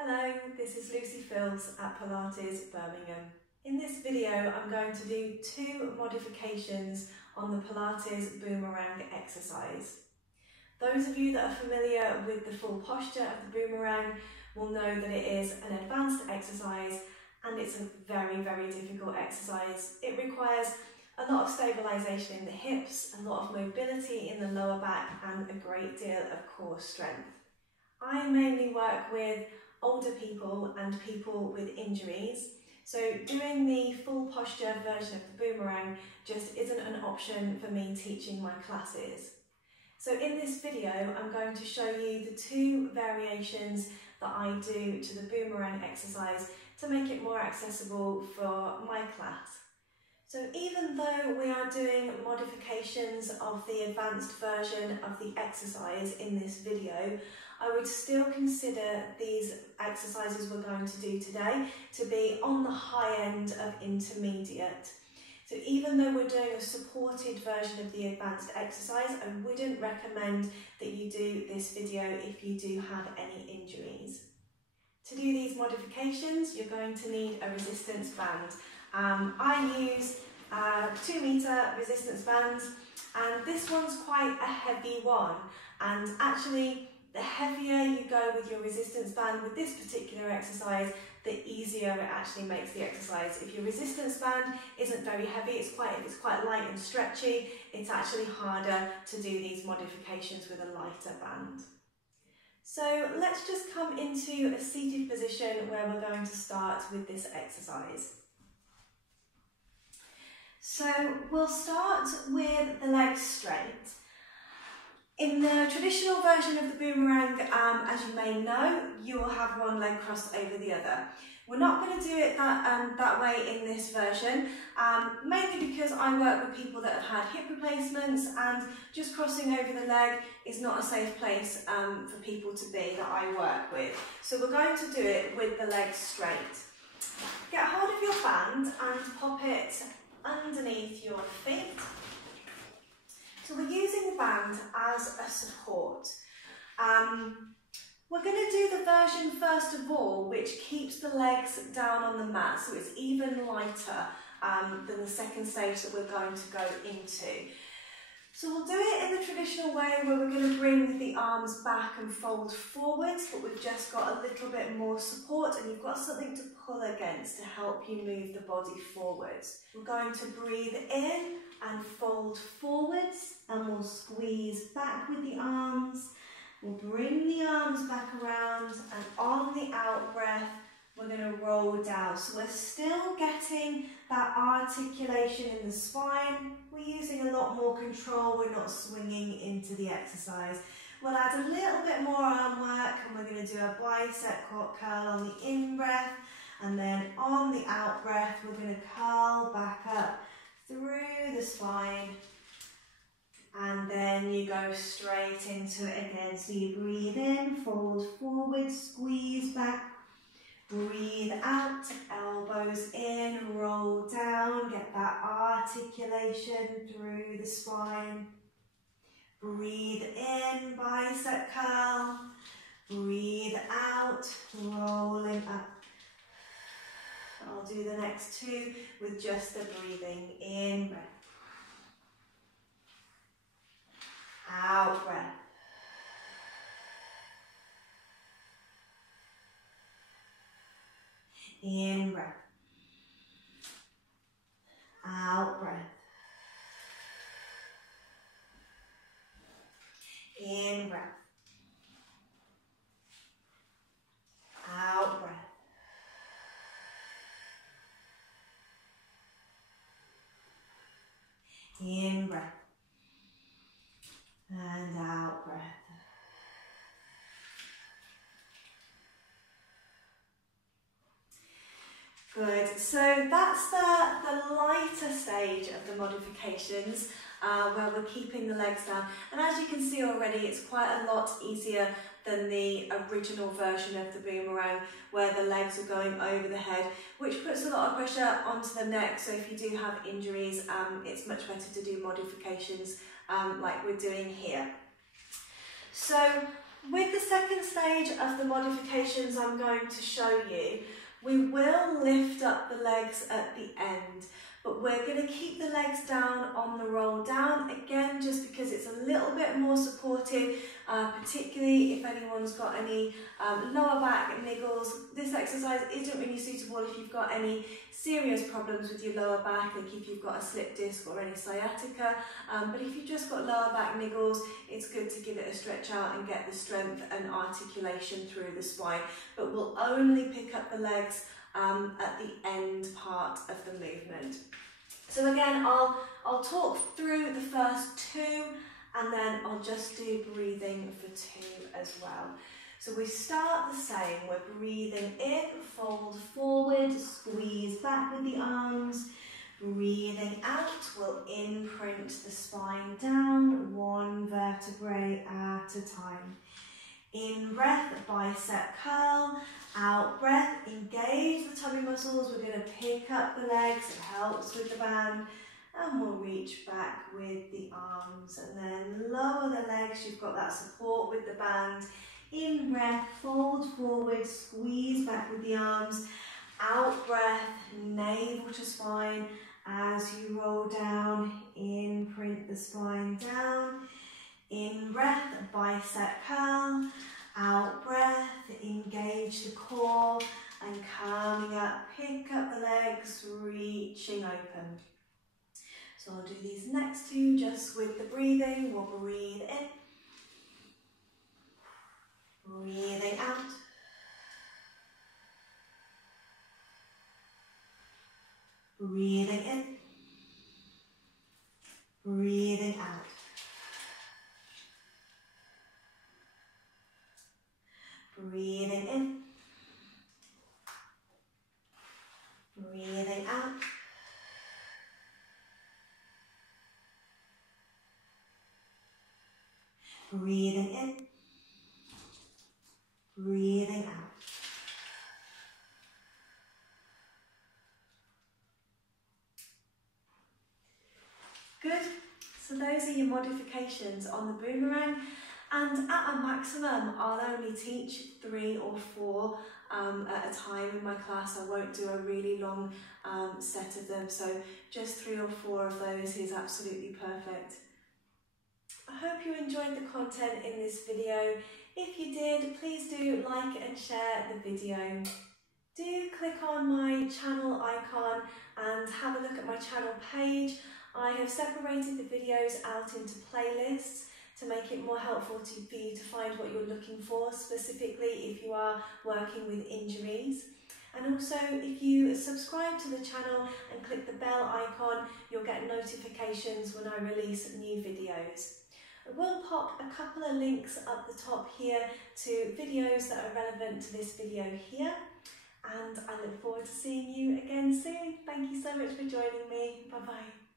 Hello, this is Filce at Pilates Birmingham. In this video I'm going to do two modifications on the Pilates Boomerang exercise. Those of you that are familiar with the full posture of the boomerang will know that it is an advanced exercise and it's a very difficult exercise. It requires a lot of stabilisation in the hips, a lot of mobility in the lower back and a great deal of core strength. I mainly work with older people and people with injuries, so doing the full posture version of the boomerang just isn't an option for me teaching my classes. So in this video I'm going to show you the two variations that I do to the boomerang exercise to make it more accessible for my class. So even though we are doing modifications of the advanced version of the exercise in this video, I would still consider these exercises we're going to do today to be on the high end of intermediate. So even though we're doing a supported version of the advanced exercise, I wouldn't recommend that you do this video if you do have any injuries. To do these modifications, you're going to need a resistance band. I use 2 meter resistance bands, and this one's quite a heavy one, and actually the heavier you go with your resistance band with this particular exercise, the easier it actually makes the exercise. If your resistance band isn't very heavy, if it's quite light and stretchy, it's actually harder to do these modifications with a lighter band. So let's just come into a seated position where we're going to start with this exercise. So we'll start with the legs straight. In the traditional version of the boomerang, as you may know, you will have one leg crossed over the other. We're not going to do it that way in this version, mainly because I work with people that have had hip replacements, and just crossing over the leg is not a safe place for people to be that I work with. So we're going to do it with the legs straight. Get hold of your band and pop it underneath your feet. So we're using the band as a support. We're going to do the version first of all which keeps the legs down on the mat, so it's even lighter than the second stage that we're going to go into. So we'll do it in the traditional way where we're going to bring the arms back and fold forwards, but we've just got a little bit more support and you've got something to pull against to help you move the body forwards. We're going to breathe in and fold forwards, and we'll squeeze back with the arms. We'll bring the arms back around, and on the out breath we're going to roll down. So we're still getting that articulation in the spine. We're using a lot more control, we're not swinging into the exercise. We'll add a little bit more arm work, and we're going to do a bicep curl on the in breath, and then on the out breath we're going to curl back up through the spine, and then you go straight into it again. So you breathe in, fold forward, squeeze back, breathe out, elbows in, roll down, get that articulation through the spine. Breathe in, bicep curl, breathe out, rolling up. I'll do the next two with just the breathing in breath, out breath, in breath, out breath, in breath, out breath. In breath and out breath. Good, so that's the lighter stage of the modifications where we're keeping the legs down, and as you can see already it's quite a lot easier than the original version of the boomerang where the legs are going over the head, which puts a lot of pressure onto the neck. So if you do have injuries, it's much better to do modifications like we're doing here. So With the second stage of the modifications I'm going to show you, we will lift up the legs at the end, but we're going to keep the legs down on the roll down, again just because it's a little bit more supportive, particularly if anyone's got any lower back niggles. This exercise isn't really suitable if you've got any serious problems with your lower back, like if you've got a slip disc or any sciatica, but if you've just got lower back niggles, it's good to give it a stretch out and get the strength and articulation through the spine. But we'll only pick up the legs at the end part of the movement. So again, I'll talk through the first two and then I'll just do breathing for two as well. So we start the same, we're breathing in, fold forward, squeeze back with the arms. Breathing out, we'll imprint the spine down, one vertebrae at a time. In breath, bicep curl. Out breath, engage the tummy muscles. We're going to pick up the legs, it helps with the band. And we'll reach back with the arms. And then lower the legs, you've got that support with the band. In breath, fold forward, squeeze back with the arms. Out breath, navel to spine. As you roll down, imprint the spine down. In breath, bicep curl. Out breath, engage the core. And coming up, pick up the legs, reaching open. So I'll do these next two just with the breathing. We'll breathe in. Breathing out. Breathing in. Breathing out. Breathing in. Breathing out. Breathing in. Breathing out. Good. So those are your modifications on the boomerang, and at a maximum I'll only teach 3 or 4 at a time in my class. I won't do a really long set of them, so just 3 or 4 of those is absolutely perfect. I hope you enjoyed the content in this video. If you did, please do like and share the video. Do click on my channel icon and have a look at my channel page. I have separated the videos out into playlists to make it more helpful for you to find what you're looking for, specifically if you are working with injuries. And also, if you subscribe to the channel and click the bell icon, you'll get notifications when I release new videos. I will pop a couple of links up the top here to videos that are relevant to this video here. And I look forward to seeing you again soon. Thank you so much for joining me. Bye bye.